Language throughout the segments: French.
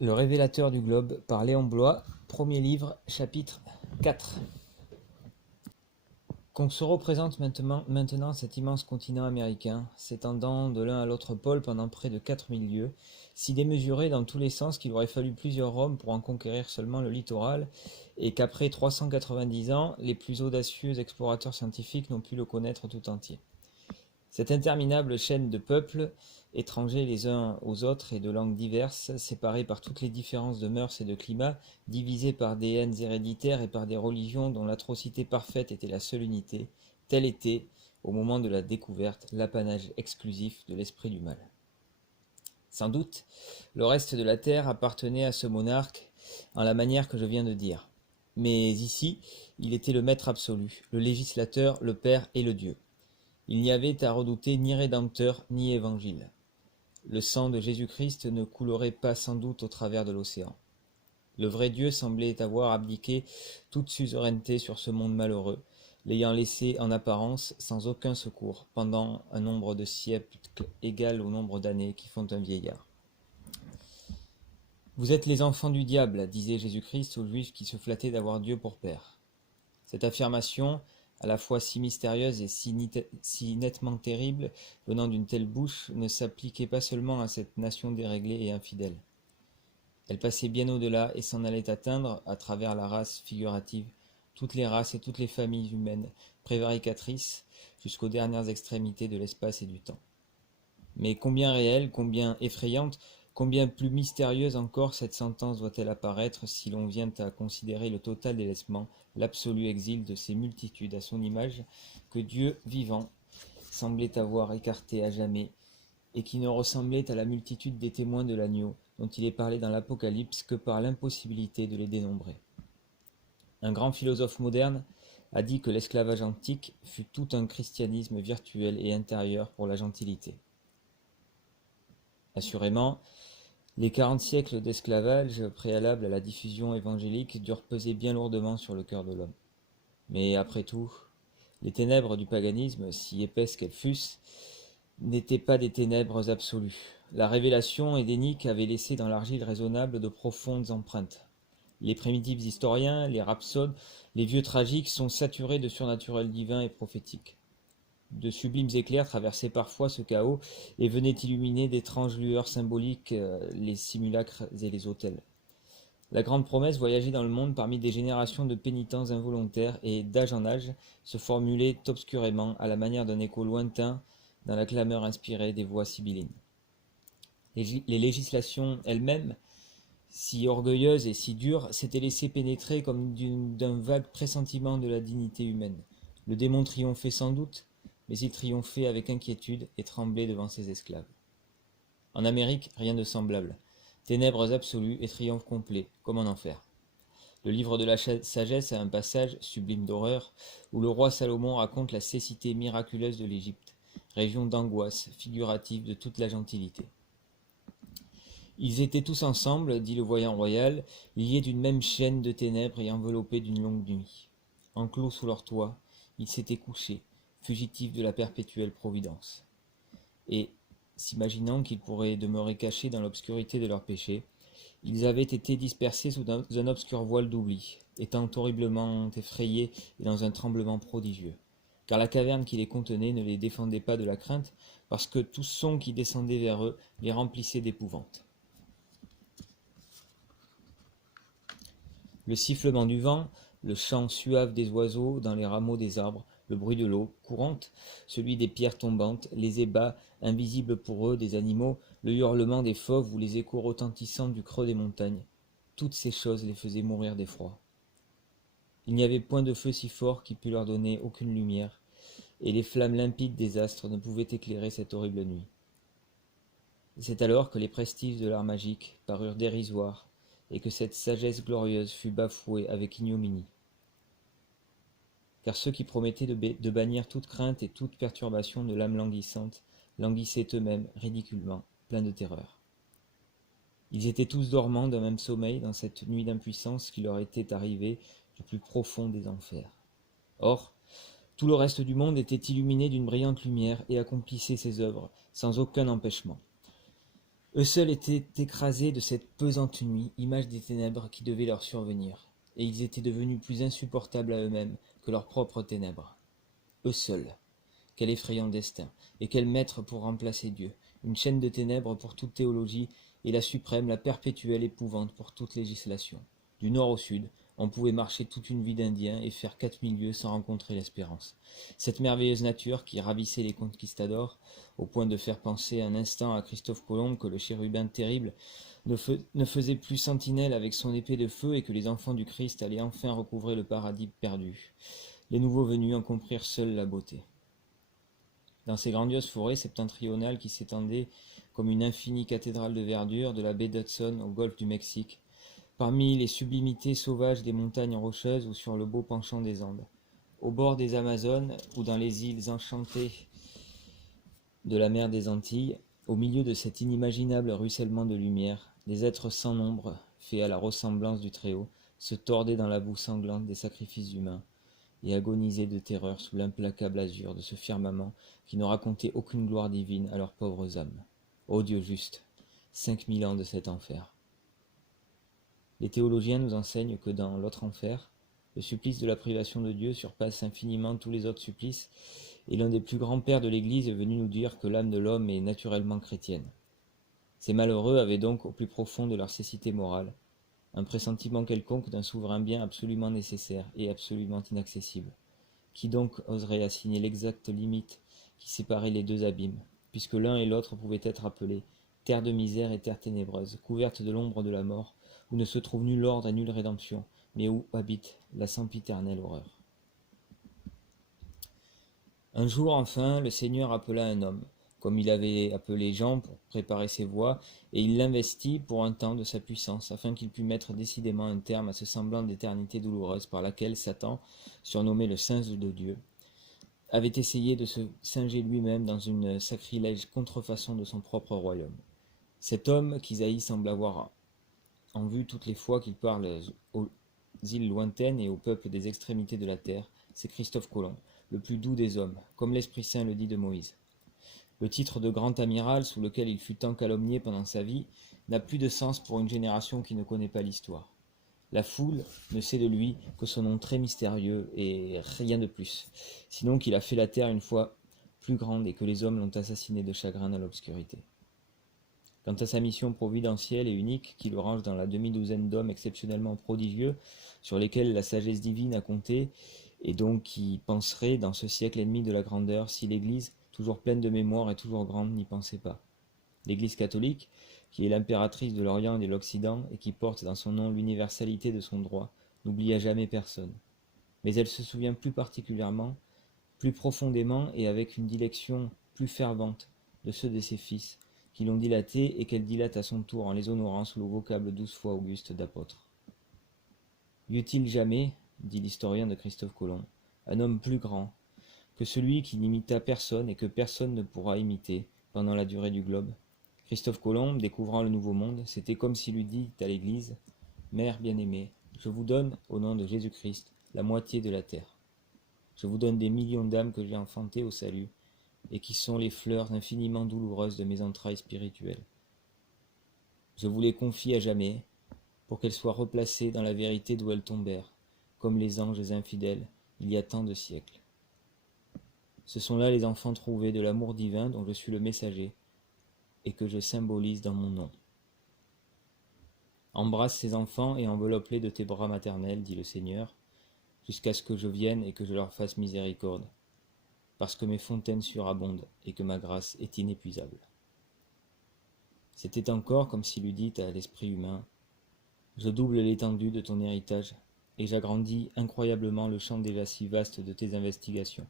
Le révélateur du globe par Léon Bloy, premier livre, chapitre 4. Qu'on se représente maintenant cet immense continent américain, s'étendant de l'un à l'autre pôle pendant près de 4000 lieues, si démesuré dans tous les sens qu'il aurait fallu plusieurs hommes pour en conquérir seulement le littoral, et qu'après 390 ans, les plus audacieux explorateurs scientifiques n'ont pu le connaître tout entier. Cette interminable chaîne de peuples, étrangers les uns aux autres et de langues diverses, séparés par toutes les différences de mœurs et de climat, divisés par des haines héréditaires et par des religions dont l'atrocité parfaite était la seule unité, tel était, au moment de la découverte, l'apanage exclusif de l'esprit du mal. Sans doute, le reste de la terre appartenait à ce monarque en la manière que je viens de dire. Mais ici, il était le maître absolu, le législateur, le père et le Dieu. Il n'y avait à redouter ni rédempteur ni évangile. Le sang de Jésus-Christ ne coulerait pas sans doute au travers de l'océan. Le vrai Dieu semblait avoir abdiqué toute suzeraineté sur ce monde malheureux, l'ayant laissé en apparence sans aucun secours pendant un nombre de siècles égal au nombre d'années qui font un vieillard. Vous êtes les enfants du diable, disait Jésus-Christ aux Juifs qui se flattaient d'avoir Dieu pour père. Cette affirmation, à la fois si mystérieuse et si nettement terrible, venant d'une telle bouche, ne s'appliquait pas seulement à cette nation déréglée et infidèle. Elle passait bien au-delà et s'en allait atteindre, à travers la race figurative, toutes les races et toutes les familles humaines, prévaricatrices, jusqu'aux dernières extrémités de l'espace et du temps. Mais combien réelle, combien effrayante, combien plus mystérieuse encore cette sentence doit-elle apparaître si l'on vient à considérer le total délaissement, l'absolu exil de ces multitudes à son image que Dieu vivant semblait avoir écarté à jamais et qui ne ressemblaient à la multitude des témoins de l'agneau dont il est parlé dans l'Apocalypse que par l'impossibilité de les dénombrer. Un grand philosophe moderne a dit que l'esclavage antique fut tout un christianisme virtuel et intérieur pour la gentilité. Assurément, les 40 siècles d'esclavage préalables à la diffusion évangélique durent peser bien lourdement sur le cœur de l'homme. Mais après tout, les ténèbres du paganisme, si épaisses qu'elles fussent, n'étaient pas des ténèbres absolues. La révélation édénique avait laissé dans l'argile raisonnable de profondes empreintes. Les primitifs historiens, les rhapsodes, les vieux tragiques sont saturés de surnaturel divin et prophétique. De sublimes éclairs traversaient parfois ce chaos et venaient illuminer d'étranges lueurs symboliques les simulacres et les autels. La grande promesse voyageait dans le monde parmi des générations de pénitents involontaires et, d'âge en âge, se formulait obscurément à la manière d'un écho lointain dans la clameur inspirée des voix sibyllines. Les législations elles-mêmes, si orgueilleuses et si dures, s'étaient laissées pénétrer comme d'un vague pressentiment de la dignité humaine. Le démon triomphait sans doute, mais il triomphait avec inquiétude et tremblait devant ses esclaves. En Amérique, rien de semblable. Ténèbres absolues et triomphe complet, comme en enfer. Le livre de la sagesse a un passage, sublime d'horreur, où le roi Salomon raconte la cécité miraculeuse de l'Égypte, région d'angoisse figurative de toute la gentilité. Ils étaient tous ensemble, dit le voyant royal, liés d'une même chaîne de ténèbres et enveloppés d'une longue nuit. Enclos sous leur toit, ils s'étaient couchés, fugitifs de la perpétuelle providence. Et, s'imaginant qu'ils pourraient demeurer cachés dans l'obscurité de leurs péchés, ils avaient été dispersés sous un obscur voile d'oubli, étant horriblement effrayés et dans un tremblement prodigieux, car la caverne qui les contenait ne les défendait pas de la crainte, parce que tout son qui descendait vers eux les remplissait d'épouvante. Le sifflement du vent, le chant suave des oiseaux dans les rameaux des arbres, le bruit de l'eau courante, celui des pierres tombantes, les ébats, invisibles pour eux des animaux, le hurlement des fauves ou les échos retentissants du creux des montagnes, toutes ces choses les faisaient mourir d'effroi. Il n'y avait point de feu si fort qui pût leur donner aucune lumière, et les flammes limpides des astres ne pouvaient éclairer cette horrible nuit. C'est alors que les prestiges de l'art magique parurent dérisoires, et que cette sagesse glorieuse fut bafouée avec ignominie. Car ceux qui promettaient de bannir toute crainte et toute perturbation de l'âme languissante languissaient eux-mêmes ridiculement, pleins de terreur. Ils étaient tous dormants d'un même sommeil dans cette nuit d'impuissance qui leur était arrivée du plus profond des enfers. Or, tout le reste du monde était illuminé d'une brillante lumière et accomplissait ses œuvres sans aucun empêchement. Eux seuls étaient écrasés de cette pesante nuit, image des ténèbres qui devaient leur survenir, et ils étaient devenus plus insupportables à eux-mêmes que leurs propres ténèbres. Eux seuls. Quel effrayant destin, et quel maître pour remplacer Dieu, une chaîne de ténèbres pour toute théologie, et la suprême, la perpétuelle épouvante pour toute législation. Du nord au sud, on pouvait marcher toute une vie d'Indien et faire 4000 lieues sans rencontrer l'espérance. Cette merveilleuse nature qui ravissait les conquistadors, au point de faire penser un instant à Christophe Colomb que le chérubin terrible ne faisait plus sentinelle avec son épée de feu et que les enfants du Christ allaient enfin recouvrer le paradis perdu. Les nouveaux venus en comprirent seuls la beauté. Dans ces grandioses forêts septentrionales qui s'étendaient comme une infinie cathédrale de verdure de la baie d'Hudson au golfe du Mexique, parmi les sublimités sauvages des montagnes rocheuses ou sur le beau penchant des Andes, au bord des Amazones ou dans les îles enchantées de la mer des Antilles, au milieu de cet inimaginable ruissellement de lumière, des êtres sans nombre, faits à la ressemblance du Très-Haut, se tordaient dans la boue sanglante des sacrifices humains, et agonisaient de terreur sous l'implacable azur de ce firmament qui ne racontait aucune gloire divine à leurs pauvres âmes. Ô Dieu juste, 5000 ans de cet enfer. Les théologiens nous enseignent que dans l'autre enfer, le supplice de la privation de Dieu surpasse infiniment tous les autres supplices, et l'un des plus grands pères de l'Église est venu nous dire que l'âme de l'homme est naturellement chrétienne. Ces malheureux avaient donc, au plus profond de leur cécité morale, un pressentiment quelconque d'un souverain bien absolument nécessaire et absolument inaccessible. Qui donc oserait assigner l'exacte limite qui séparait les deux abîmes, puisque l'un et l'autre pouvaient être appelés terre de misère et terre ténébreuse, couverte de l'ombre de la mort, où ne se trouve nul ordre et nulle rédemption, mais où habite la sempiternelle horreur. Un jour, enfin, le Seigneur appela un homme, comme il avait appelé Jean pour préparer ses voies, et il l'investit pour un temps de sa puissance, afin qu'il pût mettre décidément un terme à ce semblant d'éternité douloureuse par laquelle Satan, surnommé le singe de Dieu, avait essayé de se singer lui-même dans une sacrilège contrefaçon de son propre royaume. Cet homme qu'Isaïe semble avoir en vue toutes les fois qu'il parle aux îles lointaines et aux peuples des extrémités de la terre, c'est Christophe Colomb, le plus doux des hommes, comme l'Esprit Saint le dit de Moïse. Le titre de grand amiral, sous lequel il fut tant calomnié pendant sa vie, n'a plus de sens pour une génération qui ne connaît pas l'histoire. La foule ne sait de lui que son nom très mystérieux et rien de plus, sinon qu'il a fait la terre une fois plus grande et que les hommes l'ont assassiné de chagrin dans l'obscurité. Quant à sa mission providentielle et unique, qui le range dans la demi-douzaine d'hommes exceptionnellement prodigieux, sur lesquels la sagesse divine a compté, et donc qui penserait dans ce siècle ennemi de la grandeur, si l'Église, toujours pleine de mémoire et toujours grande, n'y pensait pas. L'Église catholique, qui est l'impératrice de l'Orient et de l'Occident, et qui porte dans son nom l'universalité de son droit, n'oublie à jamais personne. Mais elle se souvient plus particulièrement, plus profondément et avec une dilection plus fervente de ceux de ses fils, qui l'ont dilaté et qu'elle dilate à son tour en les honorant sous le vocable 12 fois auguste d'apôtre. Y eut-il jamais, dit l'historien de Christophe Colomb, un homme plus grand que celui qui n'imita personne et que personne ne pourra imiter pendant la durée du globe? Christophe Colomb, découvrant le Nouveau Monde, c'était comme s'il eût dit à l'Église, « Mère bien-aimée, je vous donne, au nom de Jésus-Christ, la moitié de la terre. Je vous donne des millions d'âmes que j'ai enfantées au salut, et qui sont les fleurs infiniment douloureuses de mes entrailles spirituelles. Je vous les confie à jamais, pour qu'elles soient replacées dans la vérité d'où elles tombèrent, comme les anges infidèles, il y a tant de siècles. Ce sont là les enfants trouvés de l'amour divin dont je suis le messager, et que je symbolise dans mon nom. Embrasse ces enfants et enveloppe-les de tes bras maternels, dit le Seigneur, jusqu'à ce que je vienne et que je leur fasse miséricorde, parce que mes fontaines surabondent et que ma grâce est inépuisable. C'était encore comme s'il eût dit à l'esprit humain, je double l'étendue de ton héritage, et j'agrandis incroyablement le champ déjà si vaste de tes investigations.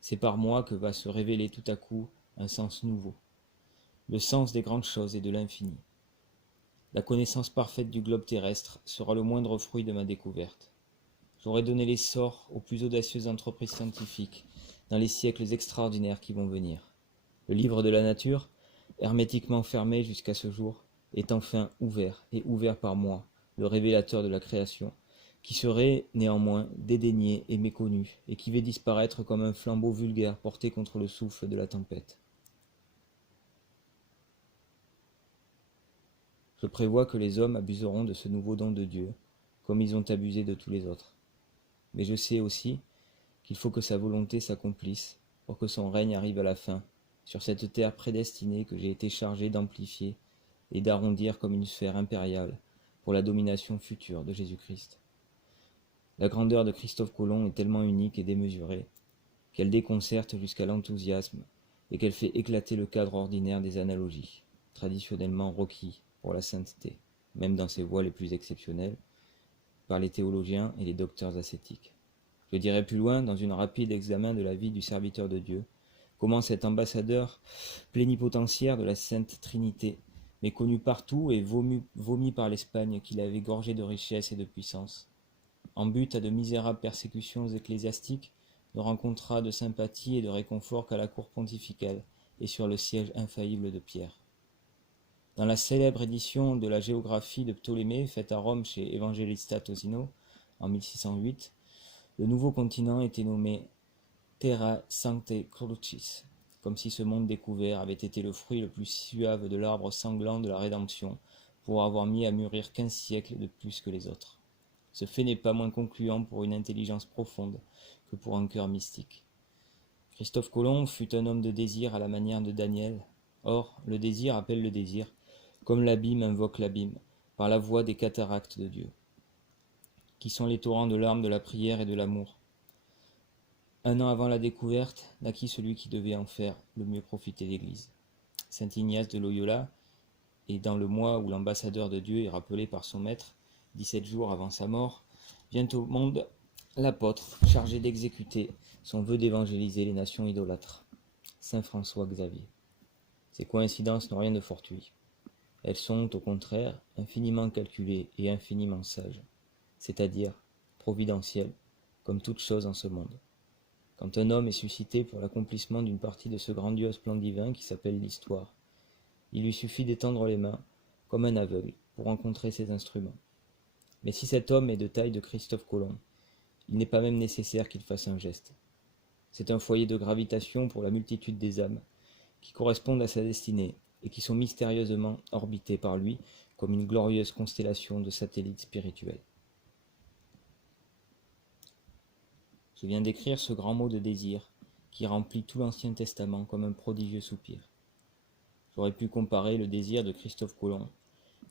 C'est par moi que va se révéler tout à coup un sens nouveau, le sens des grandes choses et de l'infini. La connaissance parfaite du globe terrestre sera le moindre fruit de ma découverte. J'aurai donné l'essor aux plus audacieuses entreprises scientifiques dans les siècles extraordinaires qui vont venir. Le livre de la nature, hermétiquement fermé jusqu'à ce jour, est enfin ouvert, et ouvert par moi, le révélateur de la création, qui serait, néanmoins, dédaigné et méconnu, et qui va disparaître comme un flambeau vulgaire porté contre le souffle de la tempête. Je prévois que les hommes abuseront de ce nouveau don de Dieu, comme ils ont abusé de tous les autres. Mais je sais aussi qu'il faut que sa volonté s'accomplisse pour que son règne arrive à la fin, sur cette terre prédestinée que j'ai été chargé d'amplifier et d'arrondir comme une sphère impériale pour la domination future de Jésus-Christ. La grandeur de Christophe Colomb est tellement unique et démesurée qu'elle déconcerte jusqu'à l'enthousiasme et qu'elle fait éclater le cadre ordinaire des analogies, traditionnellement requis pour la sainteté, même dans ses voies les plus exceptionnelles, par les théologiens et les docteurs ascétiques. Je dirais plus loin, dans un rapide examen de la vie du serviteur de Dieu, comment cet ambassadeur plénipotentiaire de la Sainte Trinité, mais connu partout et vomi par l'Espagne qu'il avait gorgé de richesses et de puissance, en but à de misérables persécutions ecclésiastiques, ne rencontra de sympathie et de réconfort qu'à la cour pontificale et sur le siège infaillible de Pierre. Dans la célèbre édition de la géographie de Ptolémée, faite à Rome chez Evangelista Tosino, en 1608, le nouveau continent était nommé Terra Sanctae Crucis, comme si ce monde découvert avait été le fruit le plus suave de l'arbre sanglant de la rédemption, pour avoir mis à mûrir 15 siècles de plus que les autres. Ce fait n'est pas moins concluant pour une intelligence profonde que pour un cœur mystique. Christophe Colomb fut un homme de désir à la manière de Daniel. Or, le désir appelle le désir, comme l'abîme invoque l'abîme, par la voix des cataractes de Dieu, qui sont les torrents de larmes de la prière et de l'amour. Un an avant la découverte, naquit celui qui devait en faire le mieux profiter l'Église. Saint Ignace de Loyola, et dans le mois où l'ambassadeur de Dieu est rappelé par son maître, 17 jours avant sa mort, vient au monde l'apôtre chargé d'exécuter son vœu d'évangéliser les nations idolâtres, Saint François Xavier. Ces coïncidences n'ont rien de fortuit. Elles sont, au contraire, infiniment calculées et infiniment sages, c'est-à-dire providentielles, comme toute chose en ce monde. Quand un homme est suscité pour l'accomplissement d'une partie de ce grandiose plan divin qui s'appelle l'histoire, il lui suffit d'étendre les mains, comme un aveugle, pour rencontrer ses instruments. Mais si cet homme est de taille de Christophe Colomb, il n'est pas même nécessaire qu'il fasse un geste. C'est un foyer de gravitation pour la multitude des âmes, qui correspondent à sa destinée et qui sont mystérieusement orbitées par lui comme une glorieuse constellation de satellites spirituels. Je viens d'écrire ce grand mot de désir qui remplit tout l'Ancien Testament comme un prodigieux soupir. J'aurais pu comparer le désir de Christophe Colomb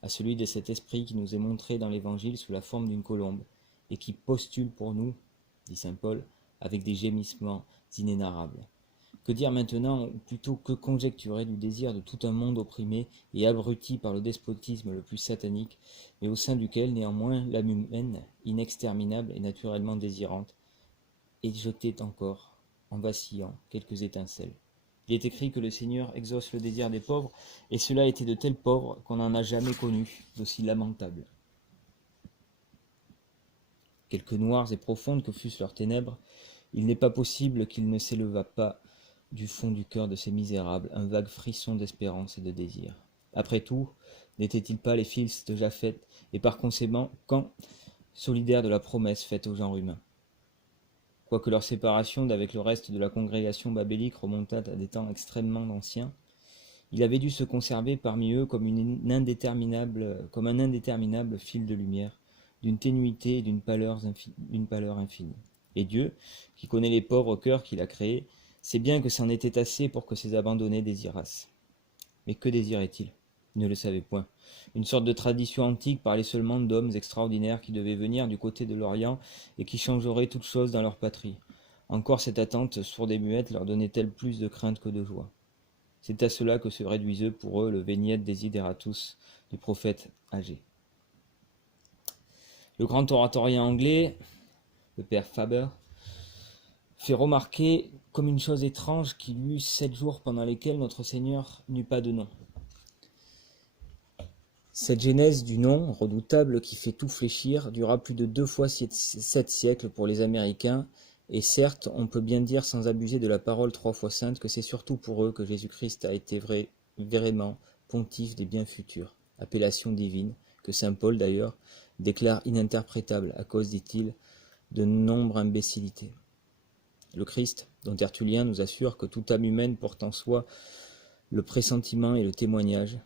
à celui de cet esprit qui nous est montré dans l'Évangile sous la forme d'une colombe et qui postule pour nous, dit saint Paul, avec des gémissements inénarrables. Que dire maintenant, ou plutôt que conjecturer du désir de tout un monde opprimé et abruti par le despotisme le plus satanique, mais au sein duquel néanmoins l'âme humaine, inexterminable et naturellement désirante, et jetait encore, en vacillant, quelques étincelles. Il est écrit que le Seigneur exauce le désir des pauvres, et cela était de tels pauvres qu'on n'en a jamais connu d'aussi lamentables. Quelque noires et profondes que fussent leurs ténèbres, il n'est pas possible qu'il ne s'élevât pas du fond du cœur de ces misérables un vague frisson d'espérance et de désir. Après tout, n'étaient-ils pas les fils de Japheth, et par conséquent, solidaires de la promesse faite au genre humain? Quoique leur séparation d'avec le reste de la congrégation babélique remontât à des temps extrêmement anciens, il avait dû se conserver parmi eux comme un indéterminable fil de lumière, d'une ténuité et d'une pâleur infinie. Et Dieu, qui connaît les pauvres cœurs qu'il a créés, sait bien que c'en était assez pour que ces abandonnés désirassent. Mais que désiraient-ils? Il ne le savait point. Une sorte de tradition antique parlait seulement d'hommes extraordinaires qui devaient venir du côté de l'Orient et qui changeraient toutes choses dans leur patrie. Encore cette attente sourde et muette leur donnait-elle plus de crainte que de joie. C'est à cela que se réduisait pour eux le Veniet Desideratus du prophète Agé. Le grand oratorien anglais, le père Faber, fait remarquer comme une chose étrange qu'il y eut 7 jours pendant lesquels notre Seigneur n'eut pas de nom. Cette genèse du nom, redoutable, qui fait tout fléchir, dura plus de 2 fois 7 siècles pour les Américains, et certes, on peut bien dire sans abuser de la parole 3 fois sainte que c'est surtout pour eux que Jésus-Christ a été vraiment pontife des biens futurs, appellation divine, que saint Paul d'ailleurs déclare ininterprétable à cause, dit-il, de nombreuses imbécilités. Le Christ, dont Tertullien nous assure que toute âme humaine porte en soi le pressentiment et le témoignage,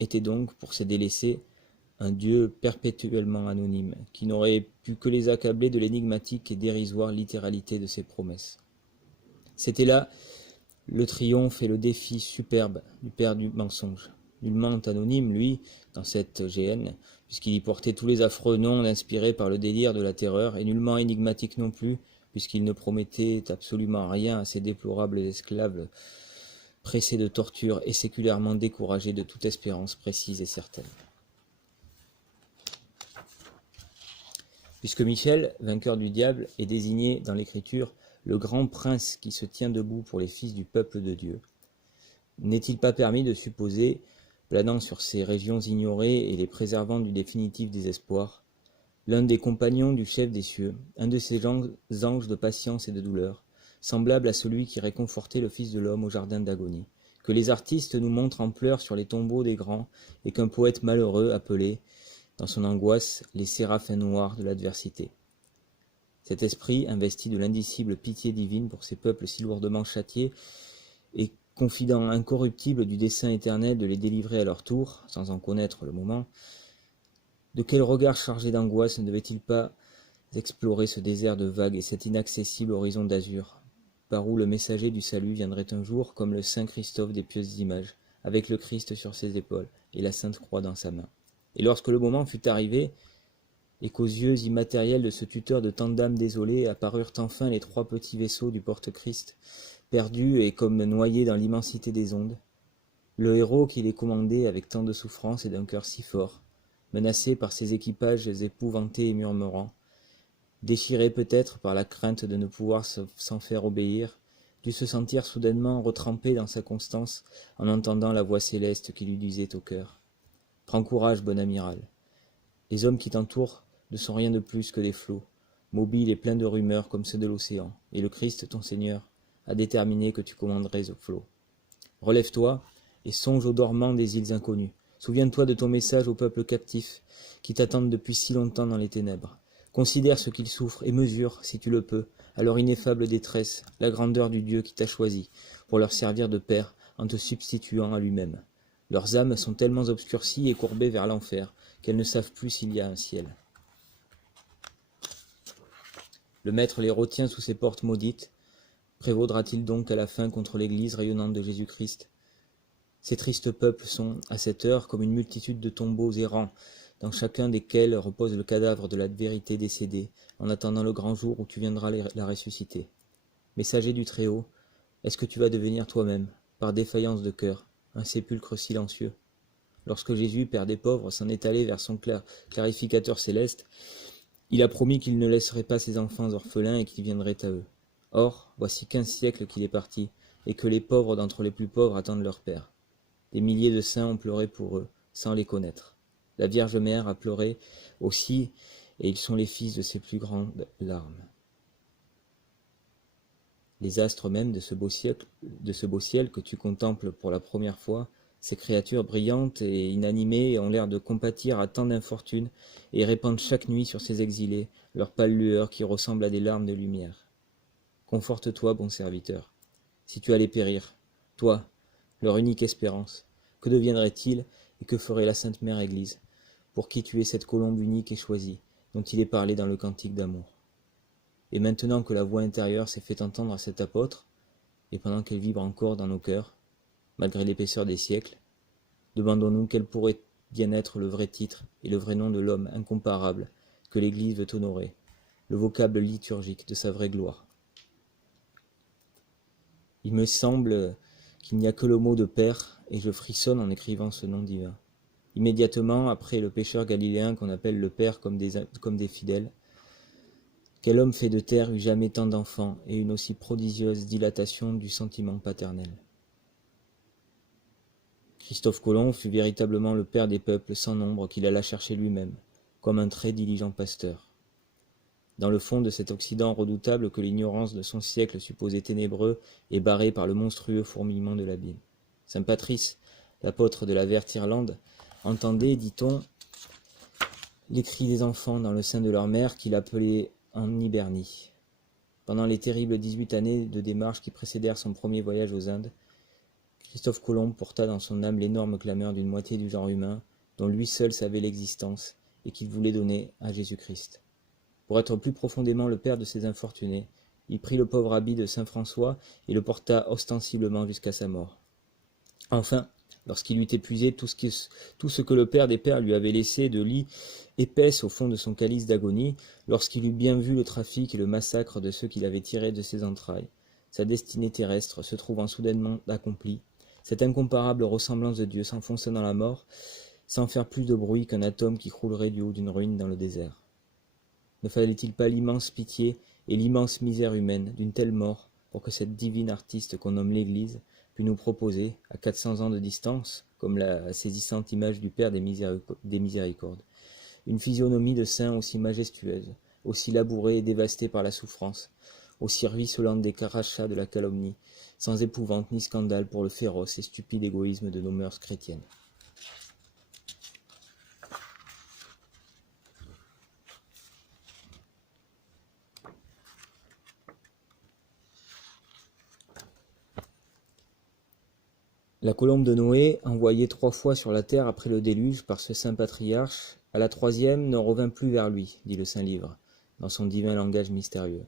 était donc, pour ces délaissés, un Dieu perpétuellement anonyme, qui n'aurait pu que les accabler de l'énigmatique et dérisoire littéralité de ses promesses. C'était là le triomphe et le défi superbe du père du mensonge. Nullement anonyme, lui, dans cette géhenne, puisqu'il y portait tous les affreux noms inspirés par le délire de la terreur, et nullement énigmatique non plus, puisqu'il ne promettait absolument rien à ces déplorables esclaves pressés de torture et séculairement découragés de toute espérance précise et certaine. Puisque Michel, vainqueur du diable, est désigné dans l'Écriture le grand prince qui se tient debout pour les fils du peuple de Dieu, n'est-il pas permis de supposer, planant sur ces régions ignorées et les préservant du définitif désespoir, l'un des compagnons du chef des cieux, un de ces anges de patience et de douleur, semblable à celui qui réconfortait le Fils de l'homme au jardin d'agonie, que les artistes nous montrent en pleurs sur les tombeaux des grands, et qu'un poète malheureux appelait, dans son angoisse, les séraphins noirs de l'adversité. Cet esprit, investi de l'indicible pitié divine pour ces peuples si lourdement châtiés, et confident incorruptible du dessein éternel de les délivrer à leur tour, sans en connaître le moment, de quel regard chargé d'angoisse ne devait-il pas explorer ce désert de vagues et cet inaccessible horizon d'azur, par où le messager du salut viendrait un jour comme le saint Christophe des pieuses images, avec le Christ sur ses épaules et la sainte croix dans sa main. Et lorsque le moment fut arrivé, et qu'aux yeux immatériels de ce tuteur de tant d'âmes désolées apparurent enfin les 3 petits vaisseaux du porte-Christ, perdus et comme noyés dans l'immensité des ondes, le héros qui les commandait avec tant de souffrance et d'un cœur si fort, menacé par ces équipages épouvantés et murmurants, déchiré peut-être par la crainte de ne pouvoir s'en faire obéir, dut se sentir soudainement retrempé dans sa constance en entendant la voix céleste qui lui disait au cœur « Prends courage, bon amiral. Les hommes qui t'entourent ne sont rien de plus que des flots, mobiles et pleins de rumeurs comme ceux de l'océan, et le Christ, ton Seigneur, a déterminé que tu commanderais aux flots. Relève-toi et songe aux dormants des îles inconnues. Souviens-toi de ton message au peuple captif qui t'attendent depuis si longtemps dans les ténèbres. Considère ce qu'ils souffrent et mesure, si tu le peux, à leur ineffable détresse, la grandeur du Dieu qui t'a choisi pour leur servir de père en te substituant à lui-même. Leurs âmes sont tellement obscurcies et courbées vers l'enfer qu'elles ne savent plus s'il y a un ciel. Le Maître les retient sous ses portes maudites. Prévaudra-t-il donc à la fin contre l'Église rayonnante de Jésus-Christ? Ces tristes peuples sont, à cette heure, comme une multitude de tombeaux errants, dans chacun desquels repose le cadavre de la vérité décédée, en attendant le grand jour où tu viendras la ressusciter. Messager du Très-Haut, est-ce que tu vas devenir toi-même, par défaillance de cœur, un sépulcre silencieux? Lorsque Jésus, Père des pauvres, s'en est allé vers son clarificateur céleste, il a promis qu'il ne laisserait pas ses enfants orphelins et qu'il viendrait à eux. Or, voici 15 siècles qu'il est parti, et que les pauvres d'entre les plus pauvres attendent leur Père. Des milliers de saints ont pleuré pour eux, sans les connaître. La Vierge Mère a pleuré aussi, et ils sont les fils de ses plus grandes larmes. Les astres même de ce beau ciel que tu contemples pour la première fois, ces créatures brillantes et inanimées ont l'air de compatir à tant d'infortunes et répandent chaque nuit sur ces exilés leur pâle lueur qui ressemble à des larmes de lumière. Conforte-toi, bon serviteur. Si tu allais périr, toi, leur unique espérance, que deviendrait-il et que ferait la Sainte Mère Église, pour qui tu es cette colombe unique et choisie, dont il est parlé dans le cantique d'amour? Et maintenant que la voix intérieure s'est fait entendre à cet apôtre, et pendant qu'elle vibre encore dans nos cœurs, malgré l'épaisseur des siècles, demandons-nous quel pourrait bien être le vrai titre et le vrai nom de l'homme incomparable que l'Église veut honorer, le vocable liturgique de sa vraie gloire. Il me semble qu'il n'y a que le mot de Père, et je frissonne en écrivant ce nom divin. Immédiatement après le pécheur galiléen qu'on appelle le Père comme des fidèles, quel homme fait de terre eut jamais tant d'enfants et une aussi prodigieuse dilatation du sentiment paternel? Christophe Colomb fut véritablement le père des peuples sans nombre qu'il alla chercher lui-même, comme un très diligent pasteur. Dans le fond de cet Occident redoutable que l'ignorance de son siècle supposait ténébreux et barré par le monstrueux fourmillement de l'abîme. Saint Patrice, l'apôtre de la verte Irlande, entendait, dit-on, les cris des enfants dans le sein de leur mère qu'il appelait en hibernie. Pendant les terribles 18 années de démarche qui précédèrent son premier voyage aux Indes, Christophe Colomb porta dans son âme l'énorme clameur d'une moitié du genre humain, dont lui seul savait l'existence, et qu'il voulait donner à Jésus-Christ. Pour être plus profondément le père de ces infortunés, il prit le pauvre habit de saint François et le porta ostensiblement jusqu'à sa mort. Enfin, lorsqu'il eut épuisé tout ce que le père des pères lui avait laissé de lie épaisse au fond de son calice d'agonie, lorsqu'il eut bien vu le trafic et le massacre de ceux qu'il avait tirés de ses entrailles, sa destinée terrestre se trouvant soudainement accomplie, cette incomparable ressemblance de Dieu s'enfonça dans la mort, sans faire plus de bruit qu'un atome qui croulerait du haut d'une ruine dans le désert. Ne fallait-il pas l'immense pitié et l'immense misère humaine d'une telle mort pour que cette divine artiste qu'on nomme l'Église pût nous proposer, à 400 ans de distance, comme la saisissante image du Père des Miséricordes, une physionomie de saint aussi majestueuse, aussi labourée et dévastée par la souffrance, aussi ruisselante des crachats de la calomnie, sans épouvante ni scandale pour le féroce et stupide égoïsme de nos mœurs chrétiennes. La colombe de Noé, envoyée 3 fois sur la terre après le déluge par ce saint patriarche, à la 3e n'en revint plus vers lui, dit le Saint-Livre, dans son divin langage mystérieux.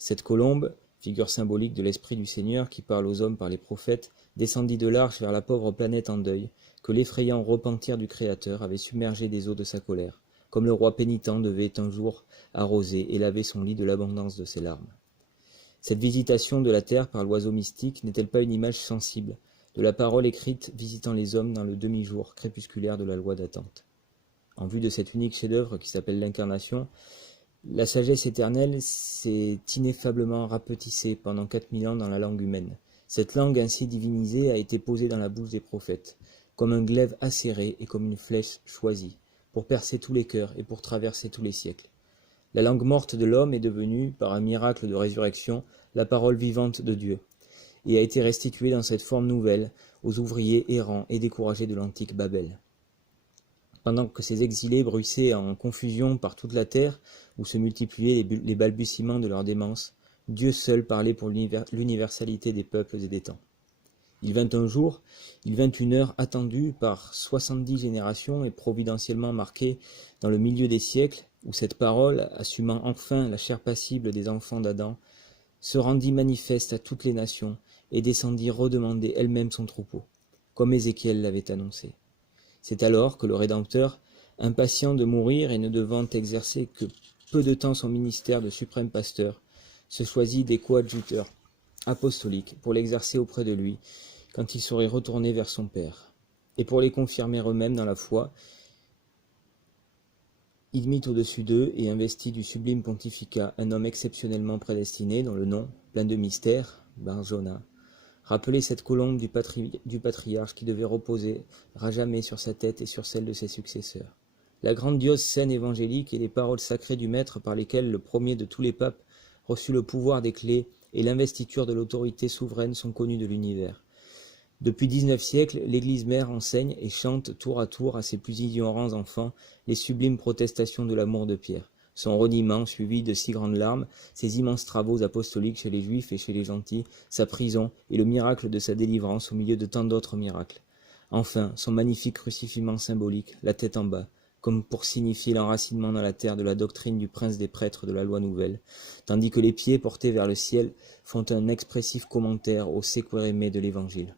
Cette colombe, figure symbolique de l'Esprit du Seigneur qui parle aux hommes par les prophètes, descendit de l'arche vers la pauvre planète en deuil, que l'effrayant repentir du Créateur avait submergé des eaux de sa colère, comme le roi pénitent devait un jour arroser et laver son lit de l'abondance de ses larmes. Cette visitation de la terre par l'oiseau mystique n'est-elle pas une image sensible de la parole écrite visitant les hommes dans le demi-jour crépusculaire de la loi d'attente? En vue de cet unique chef-d'œuvre qui s'appelle l'incarnation, la sagesse éternelle s'est ineffablement rapetissée pendant 4000 ans dans la langue humaine. Cette langue ainsi divinisée a été posée dans la bouche des prophètes, comme un glaive acéré et comme une flèche choisie, pour percer tous les cœurs et pour traverser tous les siècles. La langue morte de l'homme est devenue, par un miracle de résurrection, la parole vivante de Dieu, et a été restituée dans cette forme nouvelle aux ouvriers errants et découragés de l'antique Babel. Pendant que ces exilés bruissaient en confusion par toute la terre, où se multipliaient les balbutiements de leur démence, Dieu seul parlait pour l'universalité des peuples et des temps. Il vint un jour, il vint une heure attendue par 70 générations et providentiellement marquée dans le milieu des siècles, où cette parole, assumant enfin la chair passible des enfants d'Adam, se rendit manifeste à toutes les nations et descendit redemander elle-même son troupeau, comme Ézéchiel l'avait annoncé. C'est alors que le Rédempteur, impatient de mourir et ne devant exercer que peu de temps son ministère de suprême pasteur, se choisit des coadjuteurs apostoliques pour l'exercer auprès de lui quand il serait retourné vers son Père. Et pour les confirmer eux-mêmes dans la foi, il mit au-dessus d'eux et investit du sublime pontificat un homme exceptionnellement prédestiné dont le nom, plein de mystère, Bar-Jona, rappelait cette colombe du patriarche qui devait reposer à jamais sur sa tête et sur celle de ses successeurs. La grandiose scène évangélique et les paroles sacrées du Maître par lesquelles le premier de tous les papes reçut le pouvoir des clés et l'investiture de l'autorité souveraine sont connues de l'univers. Depuis 19 siècles, l'Église mère enseigne et chante tour à tour à ses plus ignorants enfants les sublimes protestations de l'amour de Pierre, son reniement suivi de si grandes larmes, ses immenses travaux apostoliques chez les Juifs et chez les gentils, sa prison et le miracle de sa délivrance au milieu de tant d'autres miracles. Enfin, son magnifique crucifixion symbolique, la tête en bas, comme pour signifier l'enracinement dans la terre de la doctrine du prince des prêtres de la loi nouvelle, tandis que les pieds portés vers le ciel font un expressif commentaire au séquéremé de l'Évangile.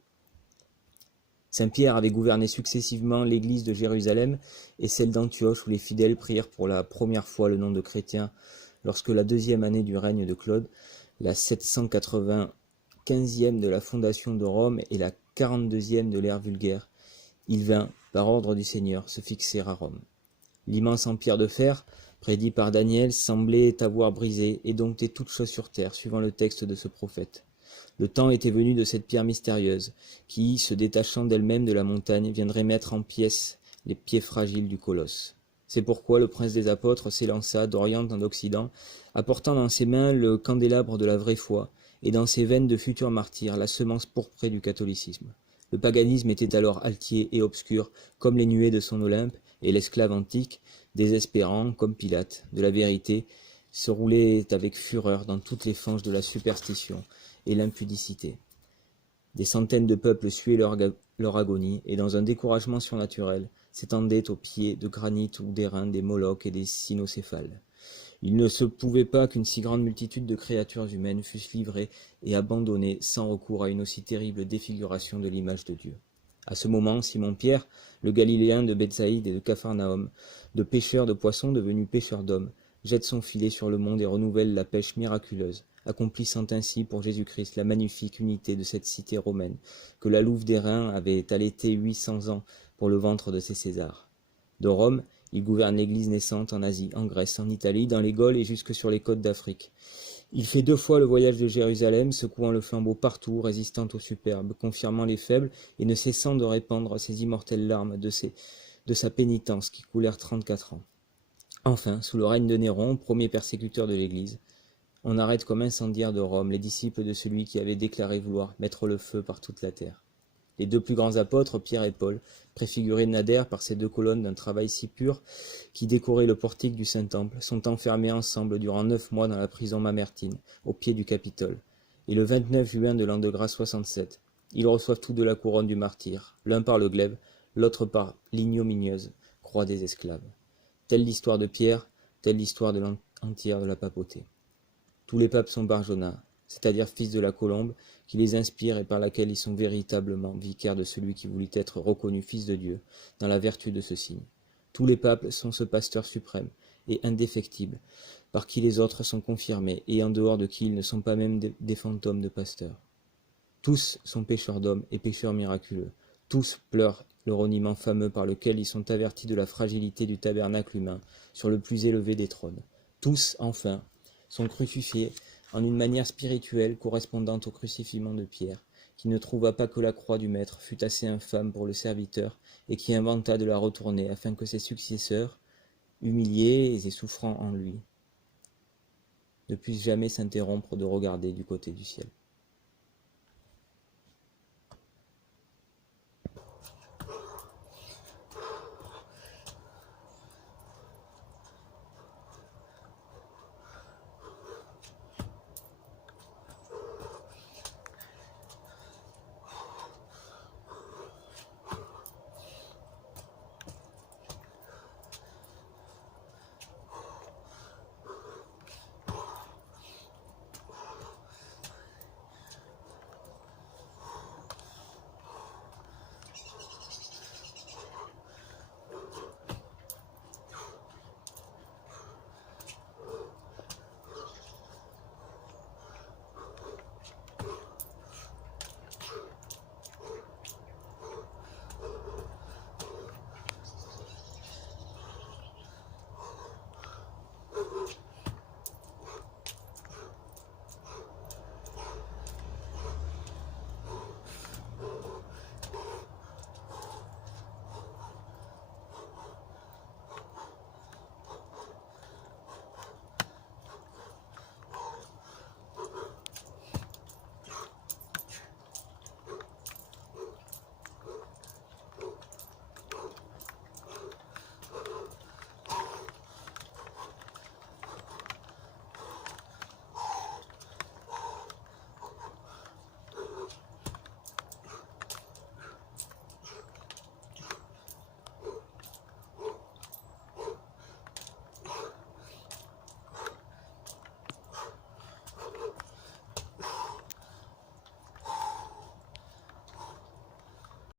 Saint Pierre avait gouverné successivement l'église de Jérusalem et celle d'Antioche où les fidèles prièrent pour la première fois le nom de chrétien lorsque la 2e année du règne de Claude, la 795e de la fondation de Rome et la 42e de l'ère vulgaire, il vint, par ordre du Seigneur, se fixer à Rome. L'immense empire de fer, prédit par Daniel, semblait avoir brisé et dompté toute chose sur terre, suivant le texte de ce prophète. Le temps était venu de cette pierre mystérieuse, qui, se détachant d'elle-même de la montagne, viendrait mettre en pièces les pieds fragiles du colosse. C'est pourquoi le prince des apôtres s'élança d'Orient en Occident, apportant dans ses mains le candélabre de la vraie foi, et dans ses veines de futurs martyrs la semence pourprée du catholicisme. Le paganisme était alors altier et obscur, comme les nuées de son Olympe, et l'esclave antique, désespérant, comme Pilate, de la vérité, se roulait avec fureur dans toutes les fanges de la superstition et l'impudicité. Des centaines de peuples suaient leur agonie, et dans un découragement surnaturel, s'étendaient aux pieds de granit ou d'airain des Molochs et des cynocéphales. Il ne se pouvait pas qu'une si grande multitude de créatures humaines fussent livrées et abandonnées sans recours à une aussi terrible défiguration de l'image de Dieu. À ce moment, Simon-Pierre, le Galiléen de Bethsaïde et de Capharnaüm, de pêcheur de poissons devenu pêcheur d'hommes, jette son filet sur le monde et renouvelle la pêche miraculeuse, accomplissant ainsi pour Jésus-Christ la magnifique unité de cette cité romaine, que la louve d'airain avait allaitée 800 ans pour le ventre de ses Césars. De Rome, il gouverne l'Église naissante en Asie, en Grèce, en Italie, dans les Gaules et jusque sur les côtes d'Afrique. Il fait 2 fois le voyage de Jérusalem, secouant le flambeau partout, résistant aux superbes, confirmant les faibles et ne cessant de répandre ses immortelles larmes de sa pénitence qui coulèrent 34 ans. Enfin, sous le règne de Néron, premier persécuteur de l'Église, on arrête comme incendiaires de Rome les disciples de celui qui avait déclaré vouloir mettre le feu par toute la terre. Les 2 plus grands apôtres, Pierre et Paul, préfigurés nader par ces 2 colonnes d'un travail si pur qui décorait le portique du Saint-Temple, sont enfermés ensemble durant 9 mois dans la prison Mamertine, au pied du Capitole. Et le 29 juin de l'an de grâce 67, ils reçoivent tous 2 la couronne du martyre, l'un par le glaive, l'autre par l'ignominieuse croix des esclaves. Telle l'histoire de Pierre, telle l'histoire de l'entière de la papauté. Tous les papes sont Barjona, c'est-à-dire fils de la colombe, qui les inspire et par laquelle ils sont véritablement vicaires de celui qui voulut être reconnu fils de Dieu, dans la vertu de ce signe. Tous les papes sont ce pasteur suprême et indéfectible, par qui les autres sont confirmés, et en dehors de qui ils ne sont pas même des fantômes de pasteurs. Tous sont pécheurs d'hommes et pécheurs miraculeux. Tous pleurent le reniement fameux par lequel ils sont avertis de la fragilité du tabernacle humain sur le plus élevé des trônes. Tous, enfin, sont crucifiés en une manière spirituelle correspondante au crucifiement de Pierre, qui ne trouva pas que la croix du Maître fût assez infâme pour le serviteur et qui inventa de la retourner afin que ses successeurs, humiliés et souffrant en lui, ne puissent jamais s'interrompre de regarder du côté du ciel.